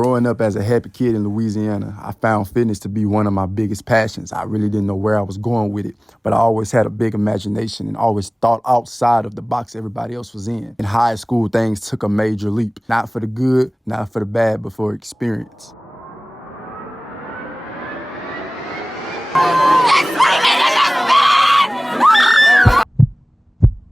Growing up as a happy kid in Louisiana, I found fitness to be one of my biggest passions. I really didn't know where I was going with it, but I always had a big imagination and always thought outside of the box everybody else was in. In high school, things took a major leap. Not for the good, not for the bad, but for experience.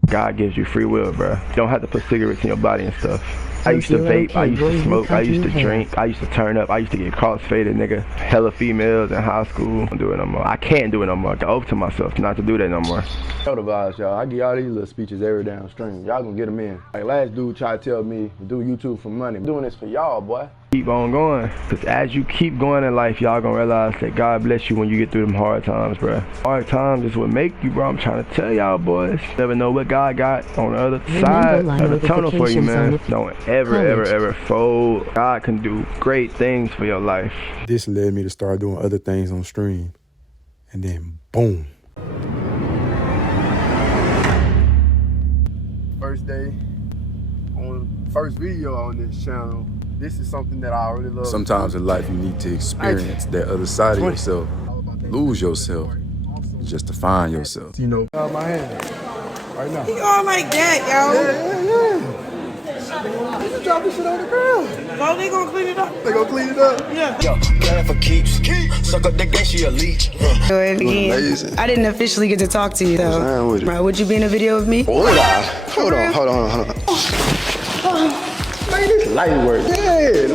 God gives you free will, bro. You don't have to put cigarettes in your body and stuff. I used to vape, I used to smoke, I used to drink, I used to turn up, I used to get crossfaded, nigga. Hella females in high school. I don't do it no more. I can't do it no more. I owe to myself not to do that no more. Know the vibes, y'all. I give y'all these little speeches every damn stream. Y'all gonna get them in. Like last dude tried to tell me to do YouTube for money. I'm doing this for y'all, boy. Keep on going, because as you keep going in life, y'all gonna realize that God bless you when you get through them hard times, bro. Hard times is what make you, bro. I'm trying to tell y'all, boys. Never know what God got on the other side of the tunnel for you, man. Don't ever fold. God can do great things for your life. This led me to start doing other things on stream. And then, boom. First day, first video on this channel. This is something that I really love. Sometimes in life you need to experience that other side of yourself, lose yourself, just to find yourself. You know, my hand right now. He all like that, yo. Yeah. You can drop this shit on the ground. So they gonna clean it up. They gonna clean it up. Yeah. Yo, plan for keeps. Suck up the game, she a leech. Amazing. I didn't officially get to talk to you though. Bro, would you be in a video with me? Would I? Hold on. Light work. Yeah.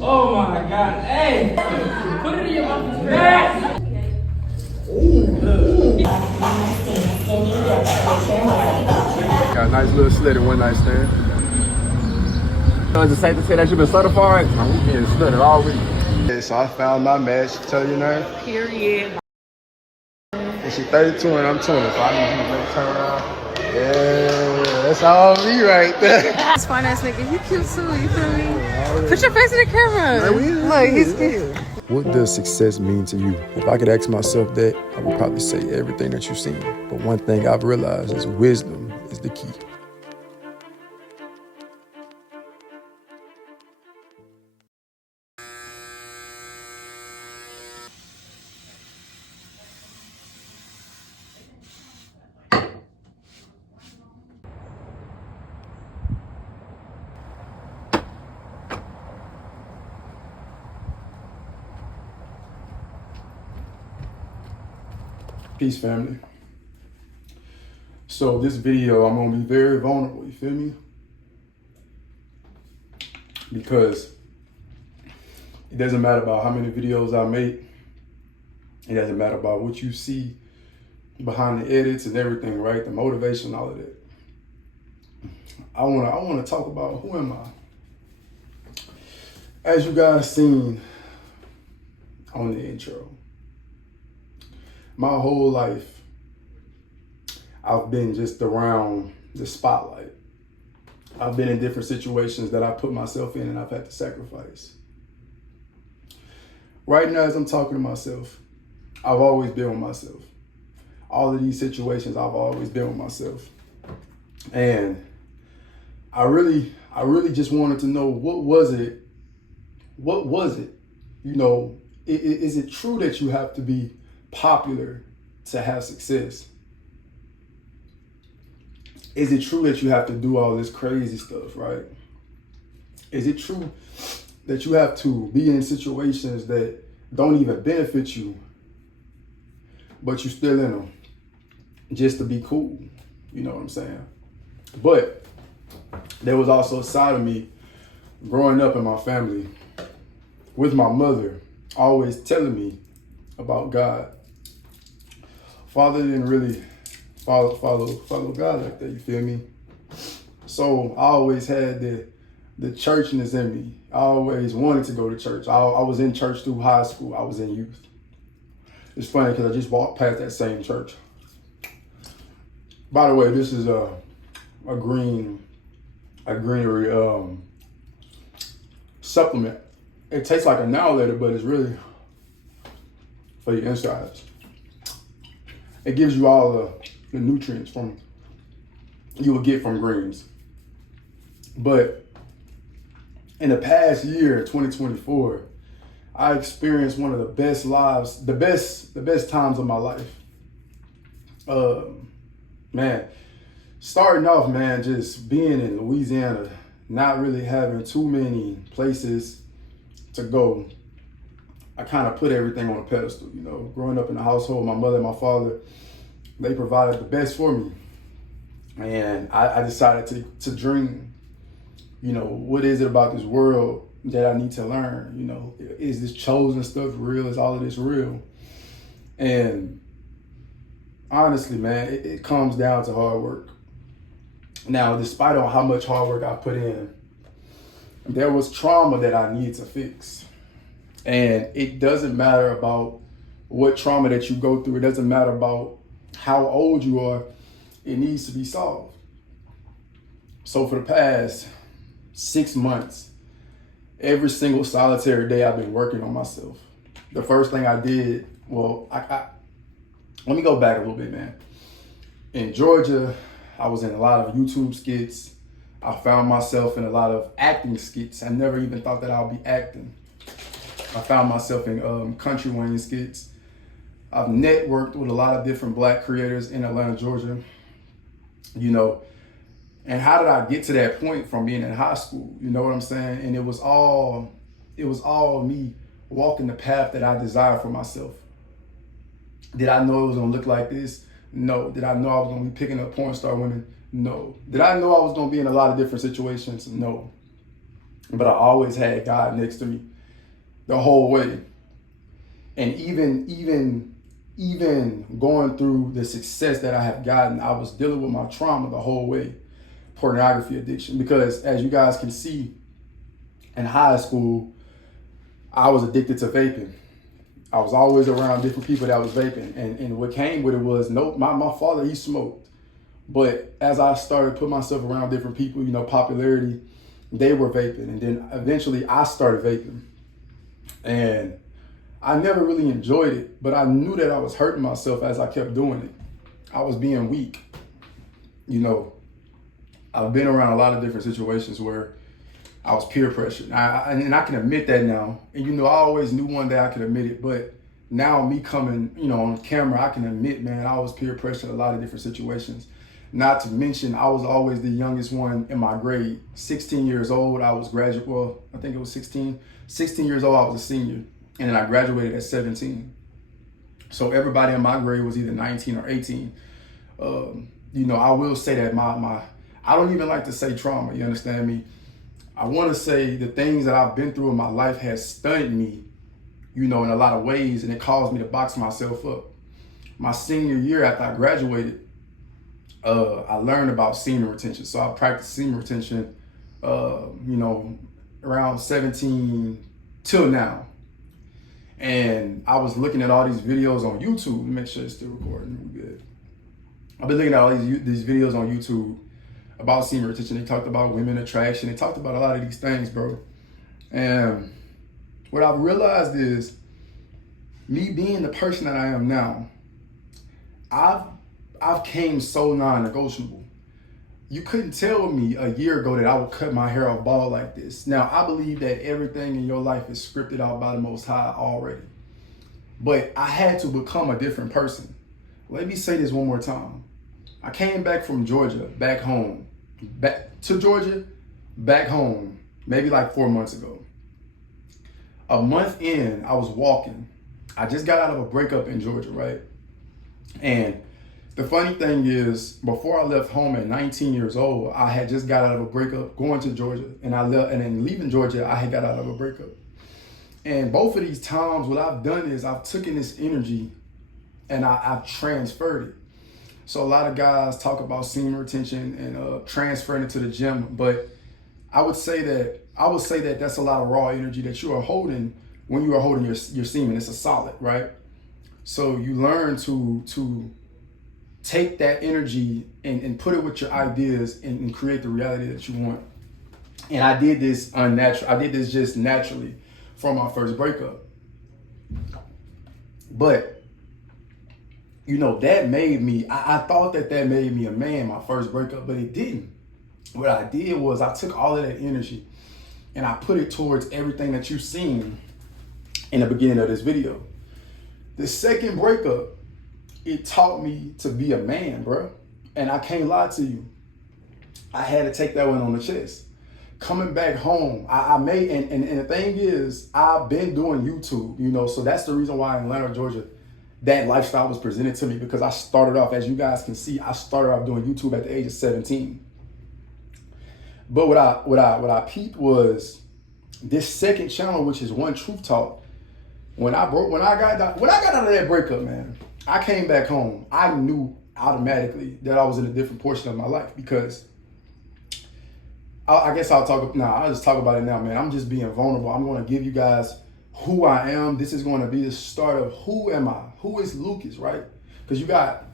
Oh my God. Hey, put it in your mouth. Yes. Got a nice little sled and one night stand. Is it safe to say that you've been certified? We've been studying all week. Yeah, so I found my match. Tell your name. Period. And she 32 and I'm 20, so I need you to make a turn around. Yeah, that's all me right there. This fine ass nigga, he cute too, you feel me? Put your face in the camera. Look, he's cute. What does success mean to you? If I could ask myself that, I would probably say everything that you've seen. But one thing I've realized is wisdom is the key. Peace, family. So this video, I'm gonna be very vulnerable, you feel me? Because it doesn't matter about how many videos I make. It doesn't matter about what you see behind the edits and everything, right? The motivation, all of that. I wanna talk about who am I? As you guys seen on the intro, my whole life, I've been just around the spotlight. I've been in different situations that I put myself in and I've had to sacrifice. Right now, as I'm talking to myself, I've always been with myself. All of these situations, I've always been with myself. And I really just wanted to know, what was it? You know, is it true that you have to be popular to have success? Is it true that you have to do all this crazy stuff, right? Is it true that you have to be in situations that don't even benefit you, but you're still in them just to be cool? You know what I'm saying? But there was also a side of me growing up in my family with my mother always telling me about God. Father didn't really follow God like that, you feel me? So I always had the churchness in me. I always wanted to go to church. I was in church through high school. I was in youth. It's funny because I just walked past that same church. By the way, this is a greenery supplement. It tastes like a now letter, but it's really for your insides. It gives you all the nutrients you will get from greens. But in the past year, 2024, I experienced one of the best lives, the best times of my life. Man, starting off, man, just being in Louisiana, not really having too many places to go. I kind of put everything on a pedestal, you know. Growing up in the household, my mother and my father, they provided the best for me. And I decided to dream, you know, what is it about this world that I need to learn? You know, is this chosen stuff real? Is all of this real? And honestly, man, it comes down to hard work. Now, despite on how much hard work I put in, there was trauma that I needed to fix. And it doesn't matter about what trauma that you go through. It doesn't matter about how old you are. It needs to be solved. So for the past 6 months, every single solitary day I've been working on myself. The first thing I did, well, let me go back a little bit, man. In Georgia, I was in a lot of YouTube skits. I found myself in a lot of acting skits. I never even thought that I would be acting. I found myself in country Wayne skits. I've networked with a lot of different Black creators in Atlanta, Georgia. You know, and how did I get to that point from being in high school? You know what I'm saying? And it was all me walking the path that I desired for myself. Did I know it was gonna look like this? No. Did I know I was gonna be picking up porn star women? No. Did I know I was gonna be in a lot of different situations? No. But I always had God next to me the whole way. And even going through the success that I have gotten, I was dealing with my trauma the whole way. Pornography addiction. Because as you guys can see, in high school, I was addicted to vaping. I was always around different people that was vaping. And what came with it was, my father, he smoked. But as I started putting myself around different people, you know, popularity, they were vaping. And then eventually I started vaping. And I never really enjoyed it, but I knew that I was hurting myself as I kept doing it. I was being weak. You know, I've been around a lot of different situations where I was peer pressured. And I can admit that now. And you know, I always knew one day I could admit it, but now me coming, you know, on camera, I can admit, man, I was peer pressured in a lot of different situations. Not to mention, I was always the youngest one in my grade. 16 years old, I was I think it was 16. 16 years old, I was a senior. And then I graduated at 17. So everybody in my grade was either 19 or 18. You know, I will say that I don't even like to say trauma, you understand me? I want to say the things that I've been through in my life has stunned me, you know, in a lot of ways, and it caused me to box myself up. My senior year after I graduated, I learned about semen retention. So I practiced semen retention, you know, around 17 till now. And I was looking at all these videos on YouTube. Make sure it's still recording. We're good. I've been looking at all these videos on YouTube about semen retention. They talked about women attraction. They talked about a lot of these things, bro. And what I've realized is, me being the person that I am now, I've came so non-negotiable. You couldn't tell me a year ago that I would cut my hair off bald like this. Now, I believe that everything in your life is scripted out by the Most High already. But I had to become a different person. Let me say this one more time. I came back from Georgia, back home. Back to Georgia, back home, maybe like 4 months ago. A month in, I was walking. I just got out of a breakup in Georgia, right? And the funny thing is, before I left home at 19 years old, I had just got out of a breakup going to Georgia. And then leaving Georgia, I had got out of a breakup. And both of these times, what I've done is I've taken this energy and I've transferred it. So a lot of guys talk about semen retention and transferring it to the gym, but I would say that that's a lot of raw energy that you are holding when you are holding your semen. It's a solid, right? So you learn to take that energy and put it with your ideas and create the reality that you want. And I did this unnatural. I did this just naturally from my first breakup. But you know, that made me, I thought that made me a man, my first breakup, but it didn't. What I did was I took all of that energy and I put it towards everything that you've seen in the beginning of this video. The second breakup, it taught me to be a man, bro. And I can't lie to you. I had to take that one on the chest. Coming back home, I made, and the thing is, I've been doing YouTube, you know, so that's the reason why in Atlanta, Georgia, that lifestyle was presented to me, because I started off, as you guys can see, I started off doing YouTube at the age of 17. But what I peeped was this second channel, which is 1TRUTHTALK. When I got out of that breakup, man, I came back home. I knew automatically that I was in a different portion of my life, because I guess I'll just talk about it now, man. I'm just being vulnerable. I'm going to give you guys who I am. This is going to be the start of who am I? Who is Lucas, right? Because you got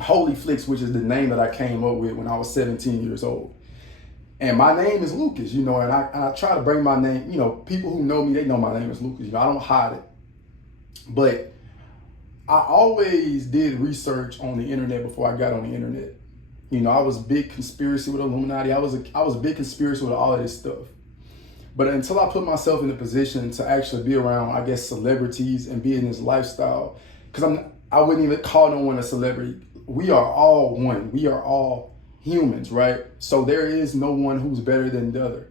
Holy Flicks, which is the name that I came up with when I was 17 years old. And my name is Lucas, you know, and I try to bring my name, you know, people who know me, they know my name is Lucas. You know, I don't hide it. But I always did research on the internet before I got on the internet. You know, I was big conspiracy with Illuminati. I was a big conspiracy with all of this stuff. But until I put myself in a position to actually be around, I guess, celebrities and be in this lifestyle, because I wouldn't even call no one a celebrity. We are all one. We are all humans, right? So there is no one who's better than the other.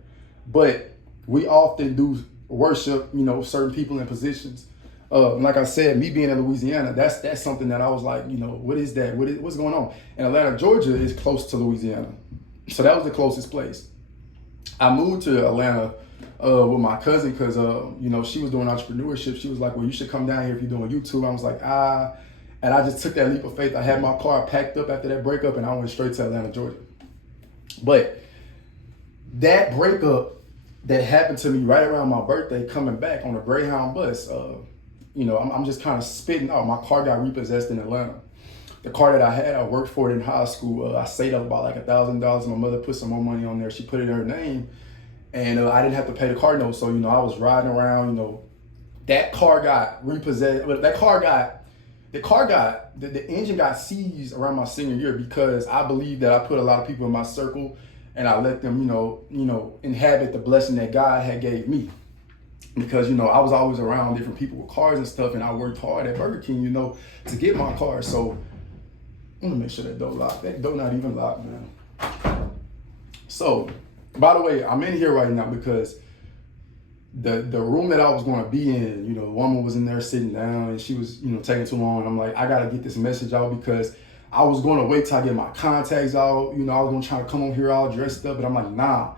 But we often do worship, you know, certain people in positions. Like I said, me being in Louisiana, that's something that I was like, you know, what is that? What's going on? And Atlanta, Georgia is close to Louisiana. So that was the closest place. I moved to Atlanta with my cousin because, you know, she was doing entrepreneurship. She was like, well, you should come down here if you're doing YouTube. I was like, and I just took that leap of faith. I had my car packed up after that breakup and I went straight to Atlanta, Georgia. But that breakup that happened to me right around my birthday, coming back on a Greyhound bus, you know, I'm just kind of spitting out. My car got repossessed in Atlanta. The car that I had, I worked for it in high school. I saved up about like $1,000. My mother put some more money on there. She put it in her name. And I didn't have to pay the car note. So, you know, I was riding around, you know, that car got repossessed. The engine got seized around my senior year because I believe that I put a lot of people in my circle and I let them, you know, inhabit the blessing that God had gave me. Because, you know, I was always around different people with cars and stuff, and I worked hard at Burger King, you know, to get my car. So I'm gonna make sure that door locked. That door not even locked, man. So, by the way, I'm in here right now because the room that I was gonna be in, you know, the woman was in there sitting down and she was, you know, taking too long. I'm like, I gotta get this message out because I was gonna wait till I get my contacts out. You know, I was gonna try to come over here all dressed up, but I'm like, nah.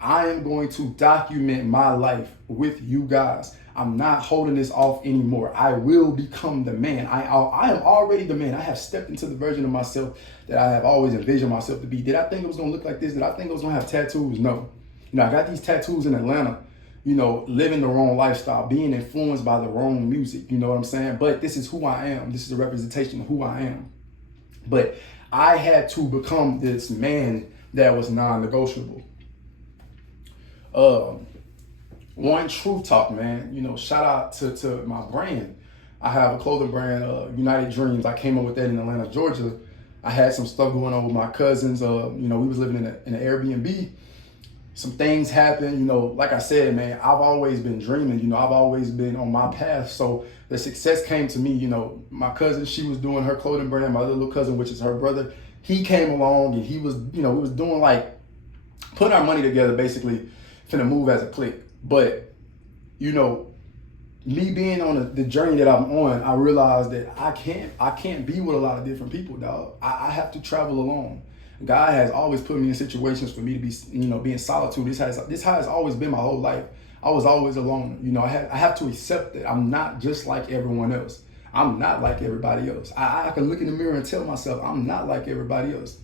I am going to document my life with you guys. I'm not holding this off anymore. I will become the man. I am already the man. I have stepped into the version of myself that I have always envisioned myself to be. Did I think it was going to look like this? Did I think it was going to have tattoos? No. You know, I got these tattoos in Atlanta, you know, living the wrong lifestyle, being influenced by the wrong music. You know what I'm saying? But this is who I am. This is a representation of who I am. But I had to become this man that was non-negotiable. 1TRUTHTALK, man. You know, shout out to my brand. I have a clothing brand, United Dreams. I came up with that in Atlanta, Georgia. I had some stuff going on with my cousins. You know, we was living in an Airbnb. Some things happened. You know, like I said, man, I've always been dreaming. You know, I've always been on my path. So the success came to me. You know, my cousin, she was doing her clothing brand. My other little cousin, which is her brother, he came along and he was, you know, we was doing like putting our money together, basically finna move as a clique. But, you know, me being on the journey that I'm on, I realized that I can't be with a lot of different people, dog. I have to travel alone. God has always put me in situations for me to be, you know, be in solitude. This has always been my whole life. I was always alone. You know, I have to accept that I'm not just like everyone else. I'm not like everybody else. I can look in the mirror and tell myself I'm not like everybody else.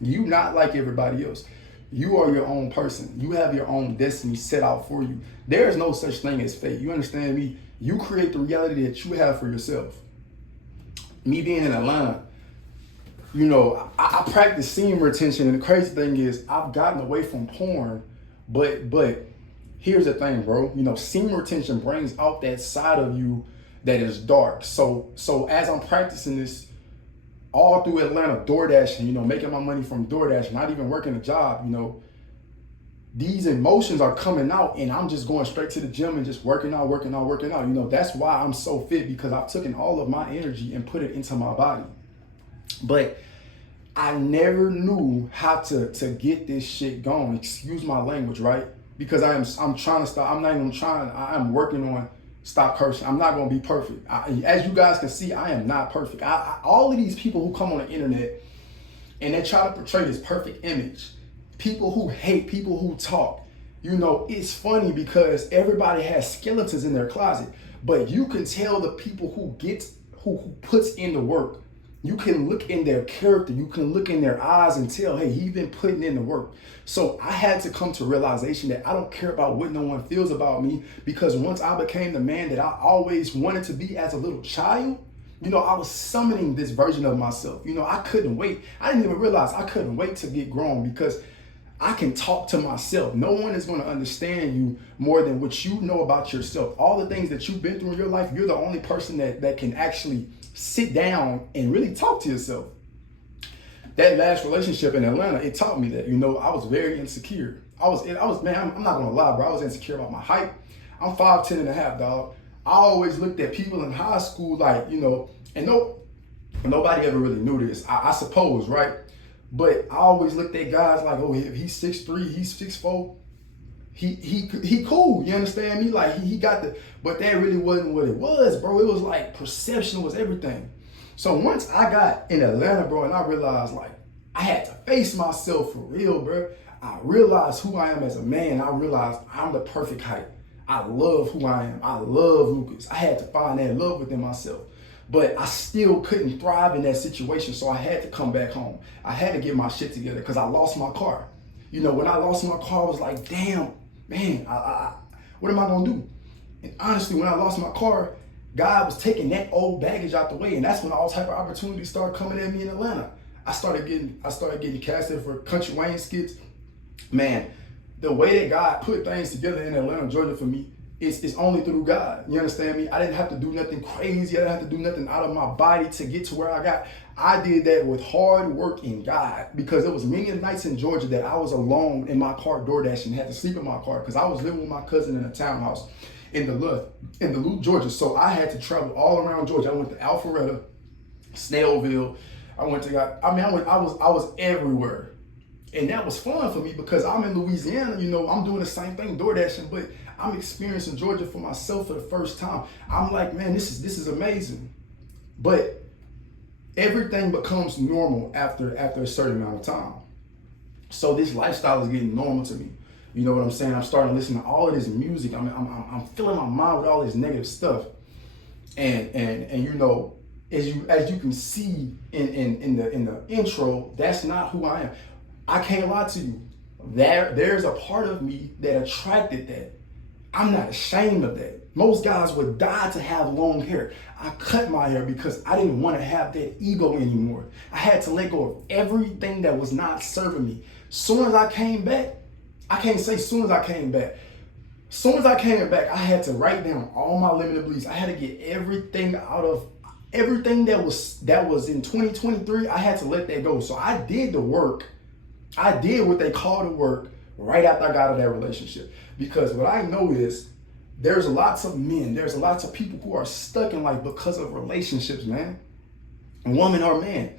You not like everybody else. You are your own person. You have your own destiny set out for you. There is no such thing as fate. You understand me? You create the reality that you have for yourself. Me being in Atlanta, you know, I practice seam retention, and the crazy thing is I've gotten away from porn, but here's the thing, bro. You know, seam retention brings out that side of you that is dark. So as I'm practicing this all through Atlanta, DoorDashing, you know, making my money from DoorDash, not even working a job, you know, these emotions are coming out and I'm just going straight to the gym and just working out. You know, that's why I'm so fit, because I've taken all of my energy and put it into my body. But I never knew how to get this shit going. Excuse my language, right? Because I'm trying to stop. I'm not even trying. I'm working on stop cursing. I'm not going to be perfect. As you guys can see, I am not perfect. All of these people who come on the internet and they try to portray this perfect image, people who hate, people who talk, you know, it's funny because everybody has skeletons in their closet, but you can tell the people who puts in the work. You can look in their character, you can look in their eyes and tell, hey, he's been putting in the work. So I had to come to realization that I don't care about what no one feels about me, because once I became the man that I always wanted to be as a little child, you know, I was summoning this version of myself. You know, I couldn't wait. I didn't even realize I couldn't wait to get grown, because I can talk to myself. No one is going to understand you more than what you know about yourself. All the things that you've been through in your life, you're the only person that can actually sit down and really talk to yourself. That last relationship in Atlanta, it taught me that, you know, I was very insecure. I was, man, I'm not gonna lie, bro. I was insecure about my height. I'm 5'10" and a half, dog. I always looked at people in high school like, you know, and nobody ever really knew this, I suppose, right? But I always looked at guys like, oh, if he's 6'3", he's 6'4", he cool, you understand me? Like he got but that really wasn't what it was, bro. It was like perception was everything. So once I got in Atlanta, bro, and I realized like I had to face myself for real, bro. I realized who I am as a man. I realized I'm the perfect height. I love who I am. I love Lucas. I had to find that love within myself. But I still couldn't thrive in that situation, so I had to come back home. I had to get my shit together because I lost my car. You know, when I lost my car, I was like, damn, man, what am I gonna do? And honestly, when I lost my car, God was taking that old baggage out the way, and that's when all type of opportunities started coming at me in Atlanta. I started getting casted for Country Wayne skits. Man, the way that God put things together in Atlanta, Georgia for me, it's only through God. You understand me? I didn't have to do nothing crazy. I didn't have to do nothing out of my body to get to where I got. I did that with hard work in God, because there was many nights in Georgia that I was alone in my car DoorDashing, had to sleep in my car because I was living with my cousin in a townhouse in Duluth, Georgia. So I had to travel all around Georgia. I went to Alpharetta, Snellville. I was everywhere. And that was fun for me because I'm in Louisiana, you know, I'm doing the same thing, DoorDashing, but I'm experiencing Georgia for myself for the first time. I'm like, man, this is amazing. But everything becomes normal after a certain amount of time. So this lifestyle is getting normal to me. You know what I'm saying? I'm starting to listen to all of this music. I'm filling my mind with all this negative stuff. And you know, as you can see in the intro, that's not who I am. I can't lie to you. There's a part of me that attracted that. I'm not ashamed of that. Most guys would die to have long hair. I cut my hair because I didn't want to have that ego anymore. I had to let go of everything that was not serving me. Soon as I came back, I can't say soon as I came back. Soon as I came back, I had to write down all my limited beliefs. I had to get everything out of everything that was in 2023. I had to let that go. So I did the work. I did what they call the work right after I got out of that relationship. Because what I know is there's lots of men, there's lots of people who are stuck in life because of relationships, man. Woman or man.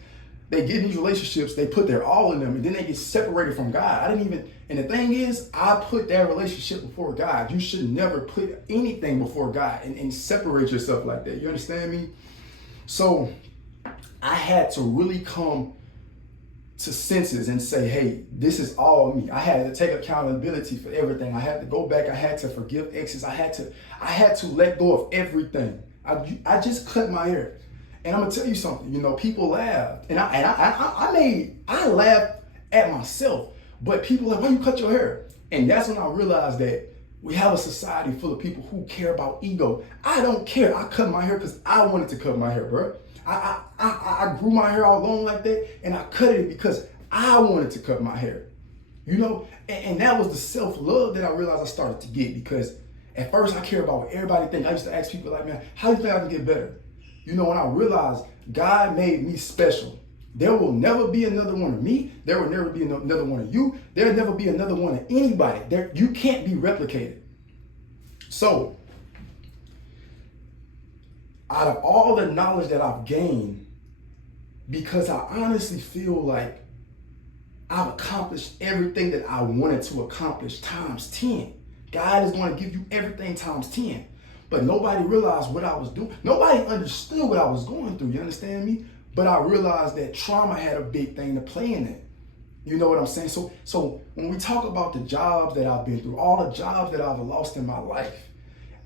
They get in these relationships, they put their all in them, and then they get separated from God. And the thing is, I put that relationship before God. You should never put anything before God and separate yourself like that. You understand me? So I had to really come to senses and say, hey, this is all me. I had to take accountability for everything. I had to go back. I had to forgive exes. I had to let go of everything. I just cut my hair. And I'm gonna tell you something, you know, people laughed. And I laughed at myself. But people like, why you cut your hair? And that's when I realized that we have a society full of people who care about ego. I don't care. I cut my hair because I wanted to cut my hair, bro. I grew my hair all long like that, and I cut it because I wanted to cut my hair. You know, and that was the self-love that I realized I started to get, because at first I cared about what everybody think. I used to ask people like, man, how do you think I can get better? You know, when I realized God made me special. There will never be another one of me. There will never be another one of you. There'll never be another one of anybody. You can't be replicated. So, out of all the knowledge that I've gained, because I honestly feel like I've accomplished everything that I wanted to accomplish times 10. God is going to give you everything times 10. But nobody realized what I was doing. Nobody understood what I was going through. You understand me? But I realized that trauma had a big thing to play in it. You know what I'm saying? So when we talk about the jobs that I've been through, all the jobs that I've lost in my life,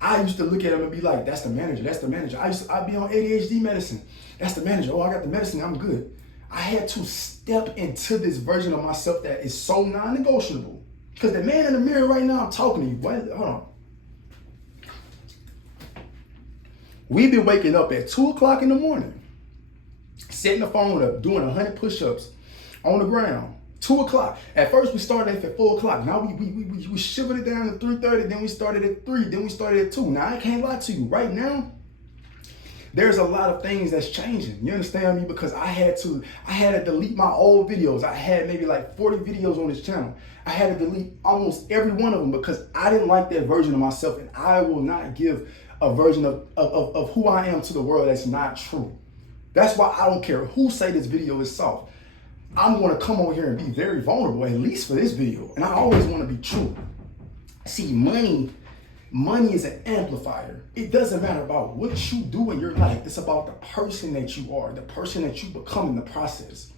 I used to look at them and be like, that's the manager, that's the manager. I'd be on ADHD medicine. That's the manager. Oh, I got the medicine, I'm good. I had to step into this version of myself that is so non-negotiable. Because the man in the mirror right now, I'm talking to you. Wait, hold on. We've been waking up at 2 o'clock in the morning, setting the phone up, doing 100 push-ups on the ground. 2 o'clock. At first we started at 4 o'clock. Now we shivered it down to 3:30. Then we started at 3. Then we started at 2. Now I can't lie to you. Right now, there's a lot of things that's changing. You understand me? Because I had to delete my old videos. I had maybe like 40 videos on this channel. I had to delete almost every one of them because I didn't like that version of myself, and I will not give a version of who I am to the world that's not true. That's why I don't care who say this video is soft. I'm going to come over here and be very vulnerable, at least for this video. And I always want to be true. See, money is an amplifier. It doesn't matter about what you do in your life. It's about the person that you are, the person that you become in the process.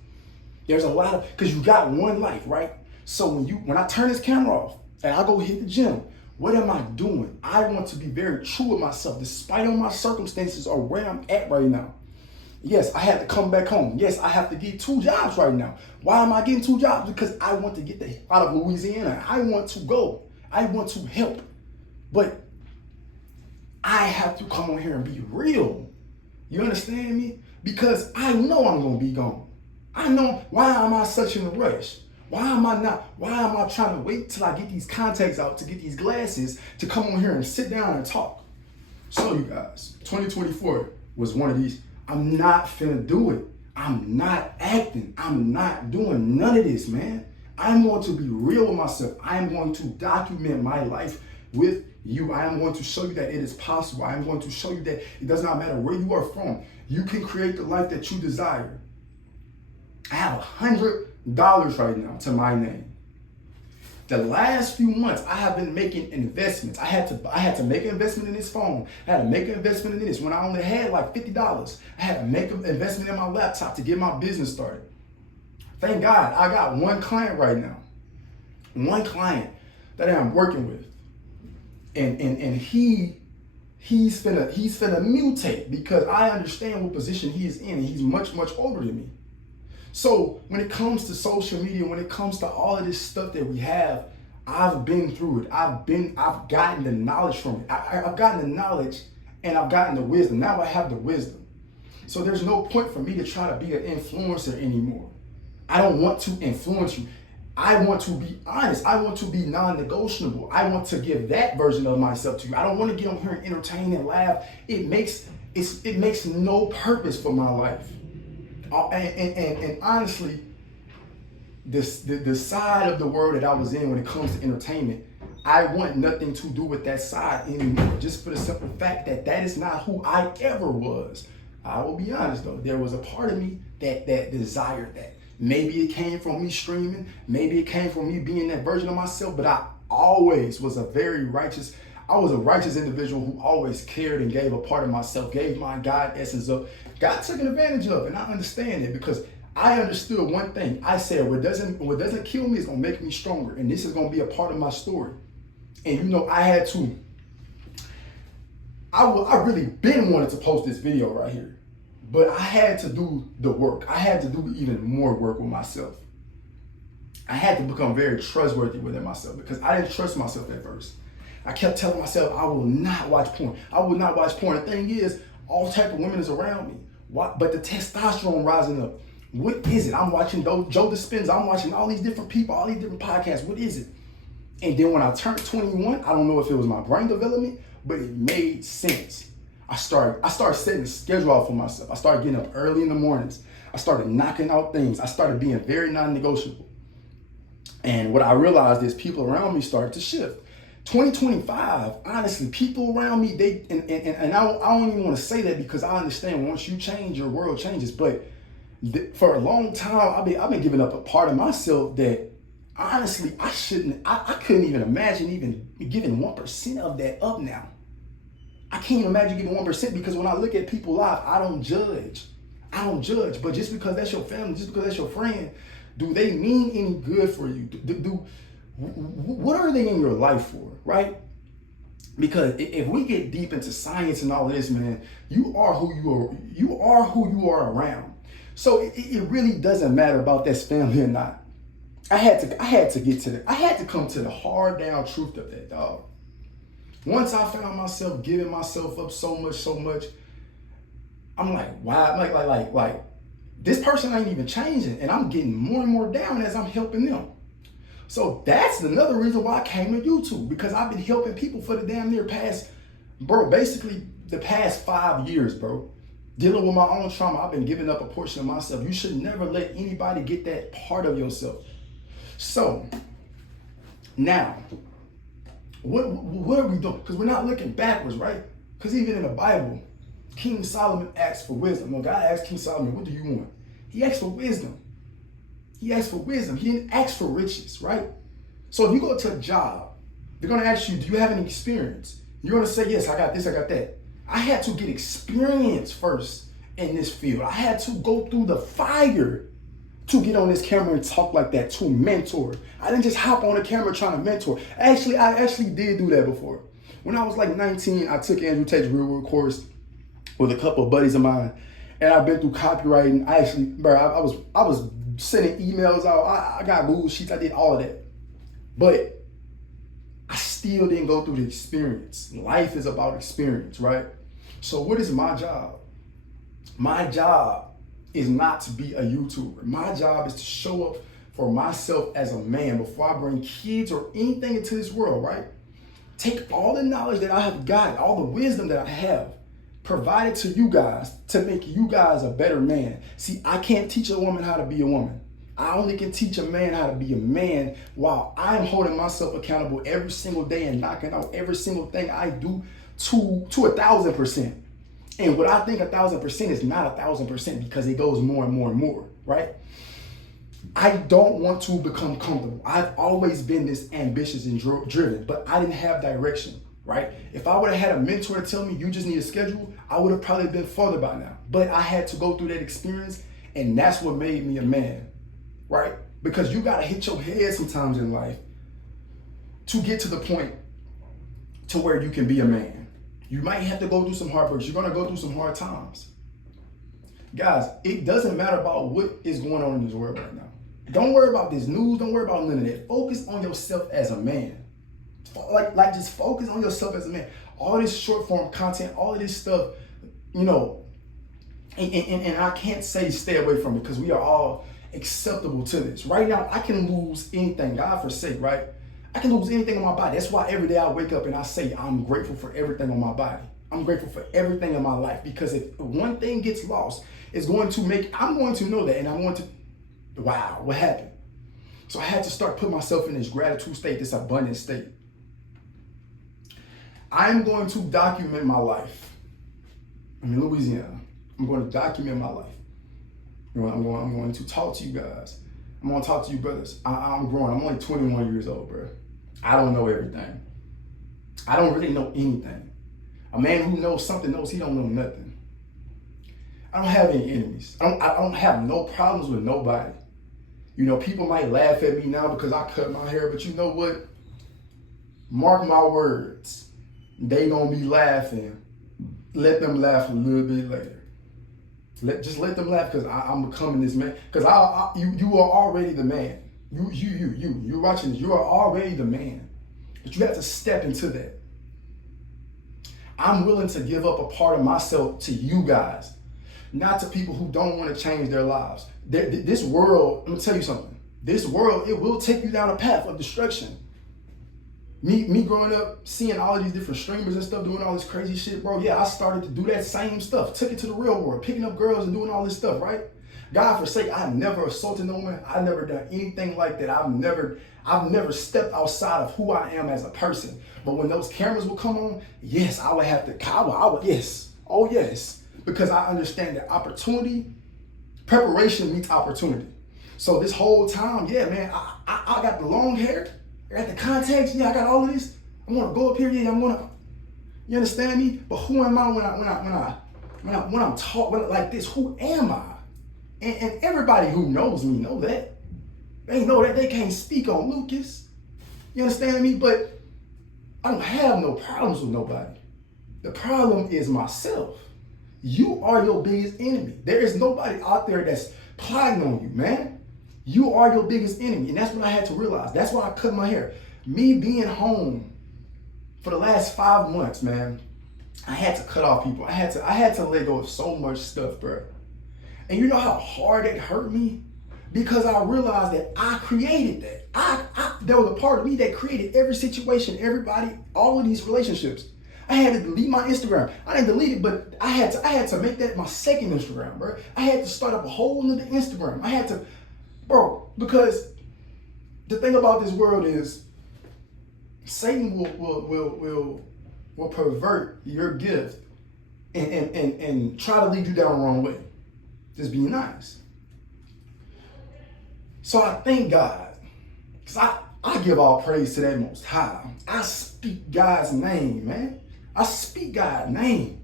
There's a lot of, because you got one life, right? So when I turn this camera off and I go hit the gym, what am I doing? I want to be very true with myself, despite all my circumstances or where I'm at right now. Yes, I had to come back home. Yes, I have to get 2 jobs right now. Why am I getting 2 jobs? Because I want to get out of Louisiana. I want to go. I want to help. But I have to come on here and be real. You understand me? Because I know I'm going to be gone. I know, why am I such in a rush? Why am I trying to wait till I get these contacts out, to get these glasses, to come on here and sit down and talk? So you guys, 2024 was one of these. I'm not finna do it. I'm not acting. I'm not doing none of this, man. I'm going to be real with myself. I am going to document my life with you. I am going to show you that it is possible. I am going to show you that it does not matter where you are from. You can create the life that you desire. I have $100 right now to my name. The last few months, I have been making investments. I had to make an investment in this phone. I had to make an investment in this when I only had like $50. I had to make an investment in my laptop to get my business started. Thank God, I got one client right now. One client that I'm working with. And he's finna mutate because I understand what position he is in, and he's much, much older than me. So when it comes to social media, when it comes to all of this stuff that we have, I've been through it. I've gotten the knowledge from it. I've gotten the knowledge and I've gotten the wisdom. Now I have the wisdom. So there's no point for me to try to be an influencer anymore. I don't want to influence you. I want to be honest. I want to be non-negotiable. I want to give that version of myself to you. I don't want to get on here and entertain and laugh. It makes no purpose for my life. And honestly, the side of the world that I was in when it comes to entertainment, I want nothing to do with that side anymore. Just for the simple fact that is not who I ever was. I will be honest though, there was a part of me that desired that. Maybe it came from me streaming, maybe it came from me being that version of myself, but I always was a righteous individual who always cared and gave a part of myself, gave my God essence up. God took advantage of, and I understand it because I understood one thing. I said, what doesn't kill me is gonna make me stronger, and this is gonna be a part of my story. And you know, I really been wanting to post this video right here, but I had to do the work. I had to do even more work with myself. I had to become very trustworthy within myself because I didn't trust myself at first. I kept telling myself, I will not watch porn. I will not watch porn. The thing is, all type of women is around me. But the testosterone rising up. What is it? I'm watching Joe Dispenza. I'm watching all these different people, all these different podcasts. What is it? And then when I turned 21, I don't know if it was my brain development, but it made sense. I started setting a schedule out for myself. I started getting up early in the mornings. I started knocking out things. I started being very non-negotiable. And what I realized is people around me started to shift. 2025, honestly, people around me, and I don't even want to say that because I understand once you change, your world changes. But for a long time, I've been giving up a part of myself that honestly, I couldn't even imagine even giving 1% of that up now. I can't imagine giving 1% because when I look at people live, I don't judge. But just because that's your family, just because that's your friend, do they mean any good for you? What are they in your life for, right? Because if we get deep into science and all of this, man, you are who you are around. So it really doesn't matter about that family or not. I had to get to that. I had to come to the hard down truth of that, dog. Once I found myself giving myself up so much, I'm like, wow, like this person ain't even changing, and I'm getting more and more down as I'm helping them. So that's another reason why I came to YouTube, because I've been helping people for the damn near past, basically the past 5 years, bro. Dealing with my own trauma, I've been giving up a portion of myself. You should never let anybody get that part of yourself. So now, what are we doing? Because we're not looking backwards, right? Because even in the Bible, King Solomon asked for wisdom. When God asked King Solomon, what do you want? He asked for wisdom. He didn't ask for riches, right? So if you go to a job, they're going to ask you, do you have any experience? You're going to say, yes, I got this, I got that. I had to get experience first in this field. I had to go through the fire to get on this camera and talk like that, to mentor. I didn't just hop on the camera trying to mentor. I actually did do that before. When I was like 19, I took Andrew Tate's real world course with a couple of buddies of mine, and I've been through copywriting. I was sending emails out. I got Google Sheets. I did all of that, but I still didn't go through the experience. Life is about experience, right? So what is my job? My job is not to be a YouTuber. My job is to show up for myself as a man before I bring kids or anything into this world, right? Take all the knowledge that I have got, all the wisdom that I have, provide it to you guys to make you guys a better man. See, I can't teach a woman how to be a woman. I only can teach a man how to be a man while I'm holding myself accountable every single day and knocking out every single thing I do to 1,000%. And what I think 1,000% is not 1,000% because it goes more and more and more, right? I don't want to become comfortable. I've always been this ambitious and driven, but I didn't have direction, right? If I would have had a mentor to tell me you just need a schedule, I would have probably been further by now. But I had to go through that experience, and that's what made me a man, right? Because you got to hit your head sometimes in life to get to the point to where you can be a man. You might have to go through some heartbreaks. You're going to go through some hard times. Guys, it doesn't matter about what is going on in this world right now. Don't worry about this news. Don't worry about none of that. Focus on yourself as a man. Like just focus on yourself as a man. All this short form content, all of this stuff, you know, and I can't say stay away from it because we are all acceptable to this. Right now, I can lose anything, God forsake, right? I can lose anything on my body. That's why every day I wake up and I say, I'm grateful for everything on my body. I'm grateful for everything in my life because if one thing gets lost, I'm going to know that and I'm going to, wow, what happened? So I had to start putting myself in this gratitude state, this abundant state. I'm going to document my life. I'm in Louisiana. I'm going to document my life. I'm going to talk to you guys. I'm going to talk to you brothers. I'm growing. I'm only 21 years old, bro. I don't know everything. I don't really know anything. A man who knows something knows he don't know nothing. I don't have any enemies. I don't have no problems with nobody. You know, people might laugh at me now because I cut my hair, but you know what? Mark my words. They gonna be laughing. Let them laugh a little bit later. Just let them laugh because I'm becoming this man. Because you are already the man. You're watching this. You are already the man. But you have to step into that. I'm willing to give up a part of myself to you guys, not to people who don't want to change their lives. This world, let me tell you something. This world, it will take you down a path of destruction. Me growing up, seeing all of these different streamers and stuff, doing all this crazy shit, bro. Yeah, I started to do that same stuff. Took it to the real world, picking up girls and doing all this stuff, right? God forsake, I've never assaulted no one. I've never done anything like that. I've never stepped outside of who I am as a person. But when those cameras will come on, yes, I would have to, I would, yes. Oh, yes. Because I understand that preparation meets opportunity. So this whole time, yeah, man, I got the long hair, I got the contacts, yeah, I got all of this. I'm gonna go up here, yeah, you understand me? But who am I when I'm talking like this? Who am I? And everybody who knows me know that. They know that they can't speak on Lucas. You understand me? But I don't have no problems with nobody. The problem is myself. You are your biggest enemy. There is nobody out there that's plotting on you, man. You are your biggest enemy. And that's what I had to realize. That's why I cut my hair. Me being home for the last 5 months, man, I had to cut off people. I had to let go of so much stuff, bro. And you know how hard it hurt me? Because I realized that I created that. There was a part of me that created every situation, everybody, all of these relationships. I had to delete my Instagram. I didn't delete it, but I had to make that my second Instagram, bro. I had to start up a whole nother Instagram. I had to, bro, because the thing about this world is Satan will pervert your gift and try to lead you down the wrong way. Just being nice. So I thank God, because I give all praise to that Most High. I speak God's name, man. I speak God's name.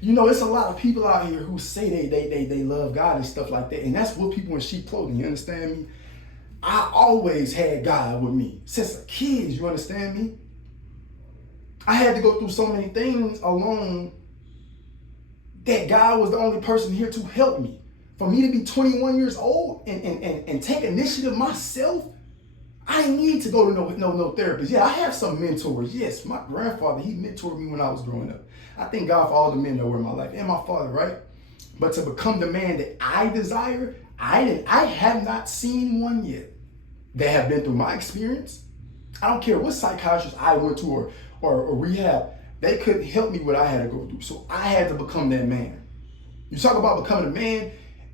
You know, it's a lot of people out here who say they love God and stuff like that, and that's what people in sheep clothing, you understand me? I always had God with me since a kid, you understand me? I had to go through so many things alone that God was the only person here to help me. For me to be 21 years old and take initiative myself, I didn't need to go to no therapist. Yeah, I have some mentors. Yes, my grandfather, he mentored me when I was growing up. I thank God for all the men that were in my life and my father, right? But to become the man that I desire, I have not seen one yet that have been through my experience. I don't care what psychiatrist I went to or rehab, they couldn't help me what I had to go through. So I had to become that man. You talk about becoming a man,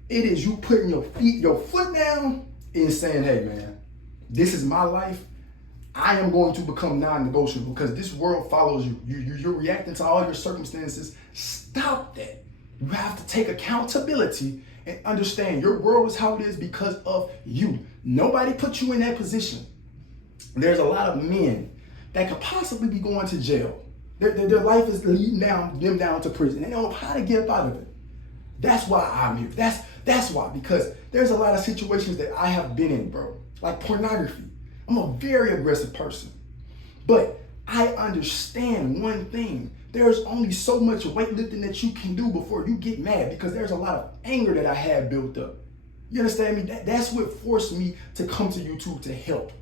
it is you putting your foot down and saying, hey man, this is my life. I am going to become non-negotiable because this world follows you. You're reacting to all your circumstances. Stop that. You have to take accountability and understand your world is how it is because of you. Nobody put you in that position. There's a lot of men that could possibly be going to jail. Their life is leading them down to prison. They don't know how to get up out of it. That's why I'm here. That's why, because there's a lot of situations that I have been in, bro. Like pornography. I'm a very aggressive person. But I understand one thing. There's only so much weightlifting that you can do before you get mad, because there's a lot of anger that I had built up. You understand me? That's what forced me to come to YouTube to help.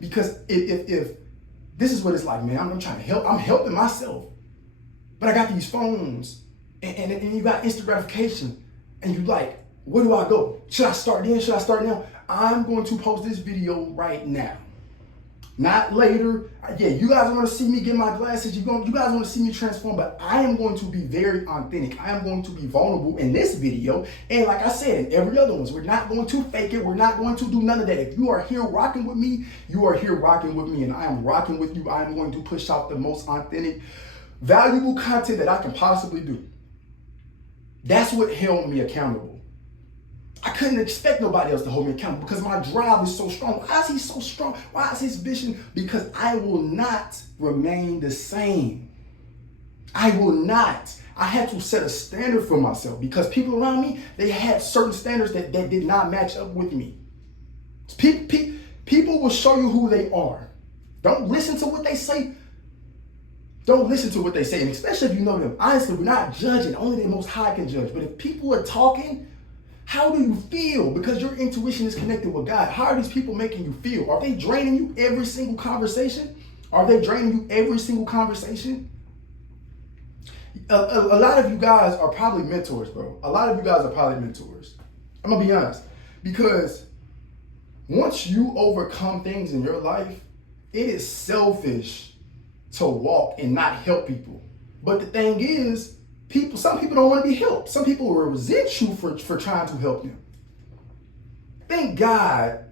Because if this is what it's like, man, I'm trying to help. I'm helping myself. But I got these phones and you got instant gratification. And you like, where do I go? Should I start then? Should I start now? I'm going to post this video right now. Not later. Yeah, you guys want to see me get my glasses. You guys want to see me transform, but I am going to be very authentic. I am going to be vulnerable in this video. And like I said, in every other ones, we're not going to fake it. We're not going to do none of that. If you are here rocking with me, you are here rocking with me, and I am rocking with you. I am going to push out the most authentic, valuable content that I can possibly do. That's what held me accountable. I couldn't expect nobody else to hold me accountable because my drive is so strong. Why is he so strong? Why is his vision? Because I will not remain the same. I will not. I had to set a standard for myself because people around me, they had certain standards that did not match up with me. People will show you who they are. Don't listen to what they say. Don't listen to what they say, and especially if you know them. Honestly, we're not judging. Only the Most High can judge. But if people are talking, how do you feel? Because your intuition is connected with God. How are these people making you feel? Are they draining you every single conversation? Are they draining you every single conversation? A lot of you guys are probably mentors, bro. A lot of you guys are probably mentors. I'm going to be honest. Because once you overcome things in your life, it is selfish to walk and not help people. But the thing is, Some people don't want to be helped. Some people will resent you for trying to help them. Thank God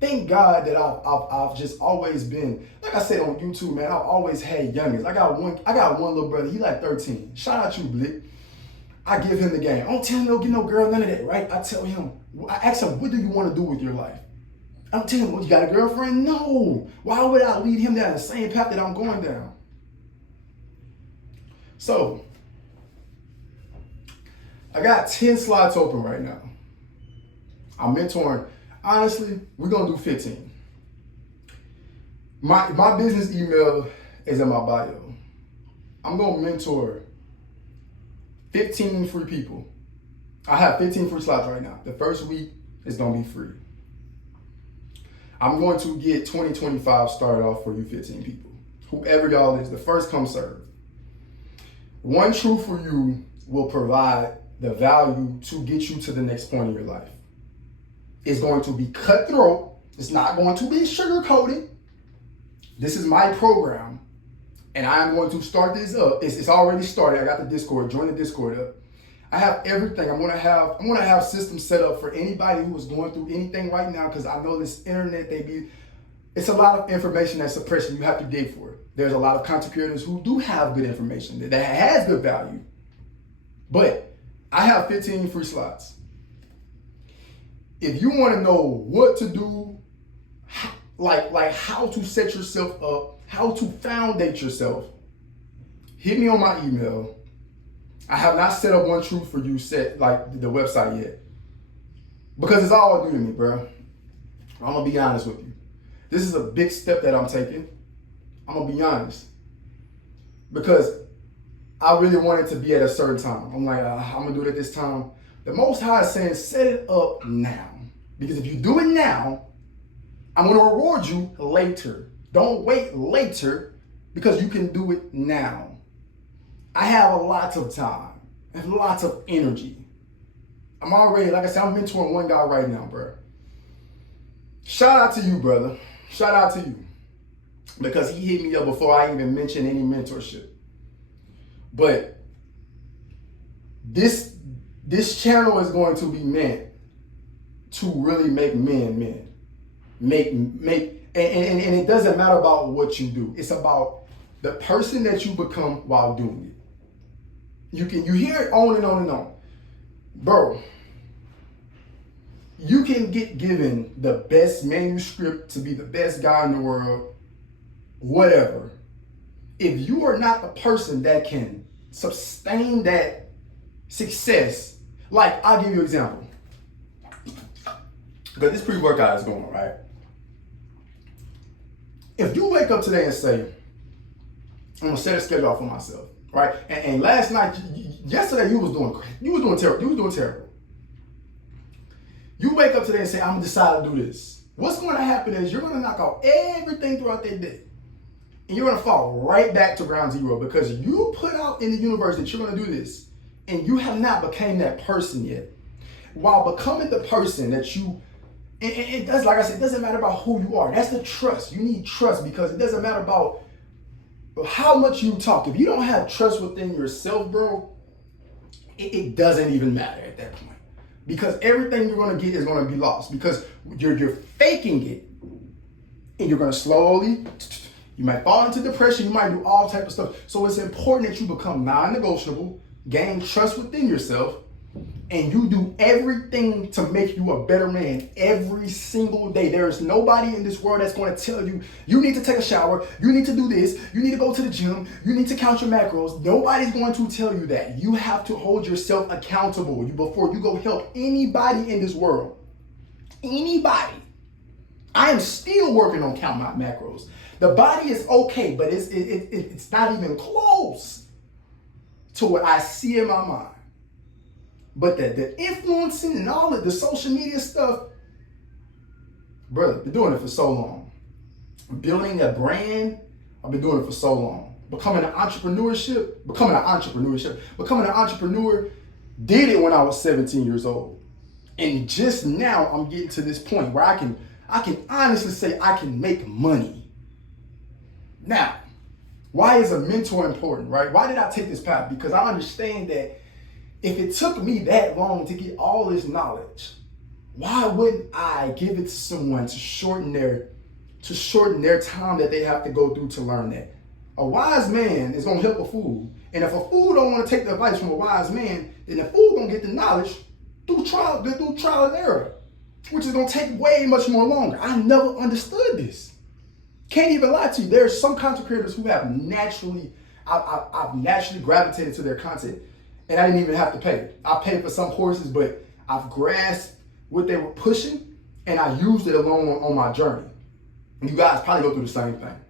that I've just always been, like I said on YouTube, man, I've always had youngins. I got one little brother, he like 13. Shout out you, Blick. I give him the game. I don't tell him no get no girl, none of that, right? I ask him, what do you want to do with your life? I don't tell him, well, you got a girlfriend? No. Why would I lead him down the same path that I'm going down? So, I got 10 slots open right now. I'm mentoring. Honestly, we're going to do 15. My business email is in my bio. I'm going to mentor 15 free people. I have 15 free slots right now. The first week is going to be free. I'm going to get 2025 started off for you 15 people. Whoever y'all is, the first come serve. 1Truth for you will provide the value to get you to the next point in your life. It's going to be cutthroat. It's not going to be sugar-coated. This is my program, and I am going to start this up. It's already started. I got the Discord. Join the Discord up. I have everything. I'm gonna have systems set up for anybody who is going through anything right now, because I know this internet, it's a lot of information that's suppressed. You have to dig for it. There's a lot of content creators who do have good information that has good value. But I have 15 free slots. If you want to know what to do, like how to set yourself up, how to foundate yourself, hit me on my email. I have not set up 1Truth for you like the website yet, because it's all new to me, bro. I'm gonna be honest with you. This is a big step that I'm taking. I'm gonna be honest, because I really want it to be at a certain time. I'm like, I'm gonna do it at this time. The Most High is saying, set it up now, because if you do it now, I'm gonna reward you later. Don't wait later, because you can do it now. I have a lot of time and lots of energy. I'm already, like I said, I'm mentoring one guy right now, bro. Shout out to you, brother. Shout out to you. Because he hit me up before I even mentioned any mentorship. But this channel is going to be meant to really make men. And it doesn't matter about what you do. It's about the person that you become while doing it. You hear it on and on and on. Bro, you can get given the best manuscript to be the best guy in the world, whatever. If you are not the person that can sustain that success, like, I'll give you an example. Because this pre-workout is going, right? If you wake up today and say, I'm gonna set a schedule for myself, right? And last night, yesterday, you was doing terrible. You wake up today and say, I'm gonna decide to do this. What's going to happen is you're gonna knock out everything throughout that day. And you're gonna fall right back to ground zero, because you put out in the universe that you're gonna do this, and you have not become that person yet. While becoming the person that you, it does, like I said, it doesn't matter about who you are. That's the trust. You need trust, because it doesn't matter about how much you talk. If you don't have trust within yourself, bro, it doesn't even matter at that point, because everything you're gonna get is gonna be lost, because you're faking it, and you're gonna slowly, you might fall into depression, you might do all type of stuff. So it's important that you become non-negotiable, gain trust within yourself, and you do everything to make you a better man every single day. There is nobody in this world that's going to tell you, you need to take a shower, you need to do this, you need to go to the gym, you need to count your macros. Nobody's going to tell you that. You have to hold yourself accountable before you go help anybody in this world. Anybody. I am still working on counting my macros. The body is okay, but it's not even close to what I see in my mind. But the influencing and all of the social media stuff, brother, I've been doing it for so long. Building a brand, I've been doing it for so long. Becoming an entrepreneur, did it when I was 17 years old. And just now I'm getting to this point where I can honestly say I can make money. Now, Why is a mentor important, right? Why did I take this path? Because I understand that if it took me that long to get all this knowledge, why wouldn't I give it to someone to shorten their time that they have to go through to learn that? A wise man is gonna help a fool. And if a fool don't want to take the advice from a wise man, then the fool gonna get the knowledge through trial and error, which is gonna take way much more longer. I never understood this. Can't even lie to you. There are some content creators who have I've naturally gravitated to their content, and I didn't even have to pay. I paid for some courses, but I've grasped what they were pushing, and I used it along on my journey. And you guys probably go through the same thing.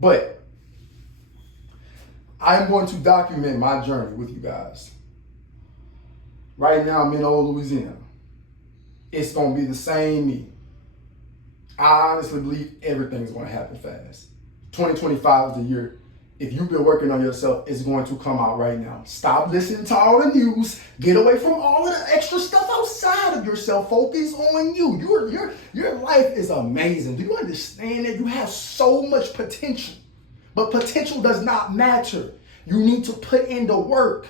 But I'm going to document my journey with you guys. Right now, I'm in old Louisiana. It's going to be the same me. I honestly believe everything's going to happen fast. 2025 is the year. If you've been working on yourself, it's going to come out right now. Stop listening to all the news. Get away from all of the extra stuff outside of yourself. Focus on you. Your life is amazing. Do you understand that you have so much potential? But potential does not matter. You need to put in the work.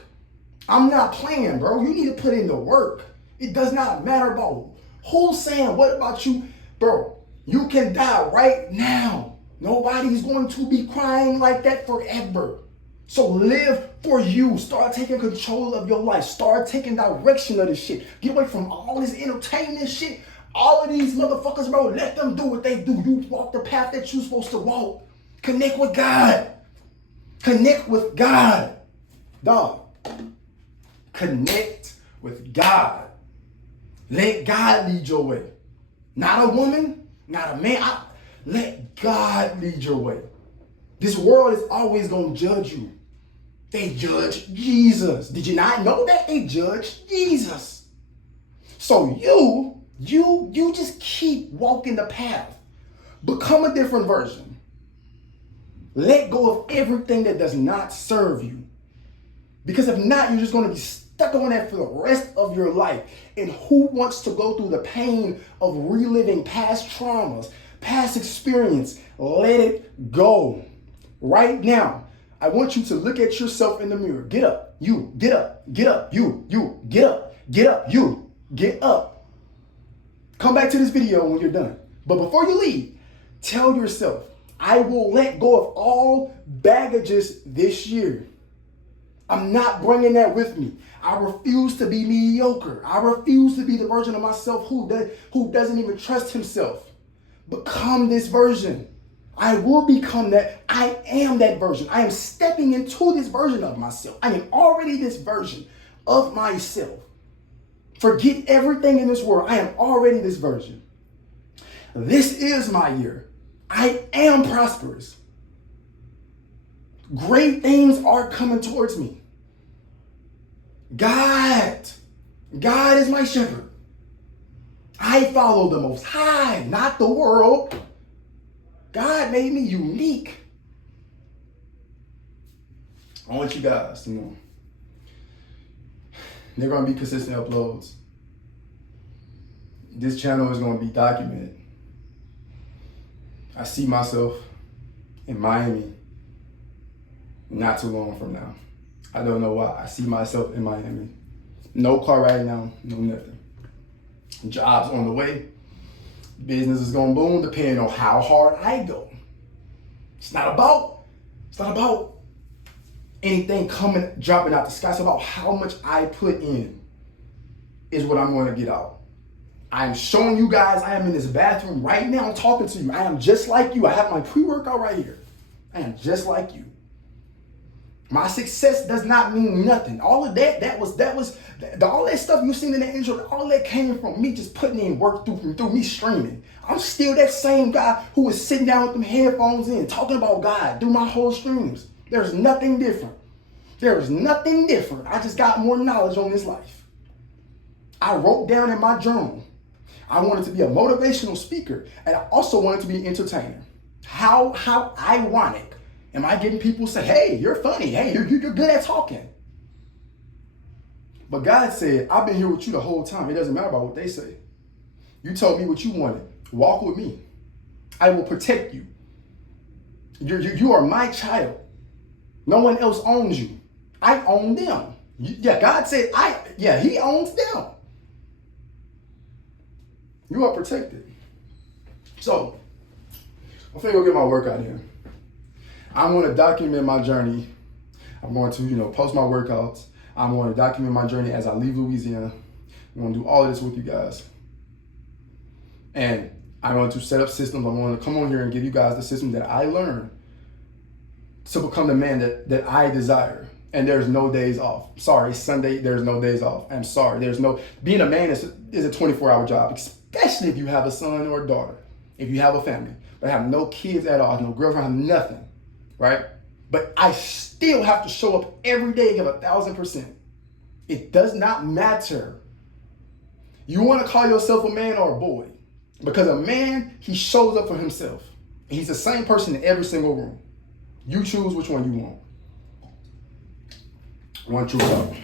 I'm not playing, bro. You need to put in the work. It does not matter about who's saying what about you. Bro, you can die right now. Nobody's going to be crying like that forever. So live for you. Start taking control of your life. Start taking direction of this shit. Get away from all this entertainment shit. All of these motherfuckers, bro, let them do what they do. You walk the path that you're supposed to walk. Connect with God. Connect with God. Dog. Connect with God. Let God lead your way. Not a woman, not a man. Let God lead your way. This world is always going to judge you. They judge Jesus. Did you not know that? They judge Jesus. So you just keep walking the path. Become a different version. Let go of everything that does not serve you. Because if not, you're just going to be stuck on that for the rest of your life. And who wants to go through the pain of reliving past traumas, past experience? Let it go. Right now, I want you to look at yourself in the mirror. Get up. You. Get up. Get up. You. Get up. Get up. You. Get up. Come back to this video when you're done. But before you leave, tell yourself, I will let go of all baggages this year. I'm not bringing that with me. I refuse to be mediocre. I refuse to be the version of myself who doesn't even trust himself. Become this version. I will become that. I am that version. I am stepping into this version of myself. I am already this version of myself. Forget everything in this world. I am already this version. This is my year. I am prosperous. Great things are coming towards me. God is my shepherd. I follow the Most High, not the world. God made me unique. I want you guys to know they're going to be consistent uploads. This channel is going to be documented. I see myself in Miami not too long from now. I don't know why. I see myself in Miami. No car right now, no nothing. Jobs on the way. Business is gonna boom depending on how hard I go. It's not about anything dropping out the sky. It's about how much I put in is what I'm gonna get out. I'm showing you guys I am in this bathroom right now talking to you. I am just like you. I have my pre-workout right here. I am just like you. My success does not mean nothing. All of that was all that stuff you've seen in the intro, all that came from me just putting in work through me streaming. I'm still that same guy who was sitting down with them headphones in, talking about God through my whole streams. There's nothing different. There is nothing different. I just got more knowledge on this life. I wrote down in my journal, I wanted to be a motivational speaker, and I also wanted to be an entertainer. How ironic. Am I getting people say, hey, you're funny. Hey, you're good at talking. But God said, I've been here with you the whole time. It doesn't matter about what they say. You told me what you wanted. Walk with me. I will protect you. You are my child. No one else owns you. I own them. Yeah, God said he owns them. You are protected. So, I'm finna go get my workout in. I'm gonna document my journey. I'm going to, post my workouts. I'm going to document my journey as I leave Louisiana. I'm going to do all of this with you guys. And I'm going to set up systems. I'm going to come on here and give you guys the system that I learned to become the man that I desire. And there's no days off. Sorry, Sunday, there's no days off. I'm sorry. Being a man is a 24-hour job, especially if you have a son or a daughter, if you have a family. But I have no kids at all, I have no girlfriend, I have nothing, right? But I still have to show up every day and give 1,000%. It does not matter. You want to call yourself a man or a boy? Because a man, he shows up for himself. He's the same person in every single room. You choose which one you want. 1 Truth Talk.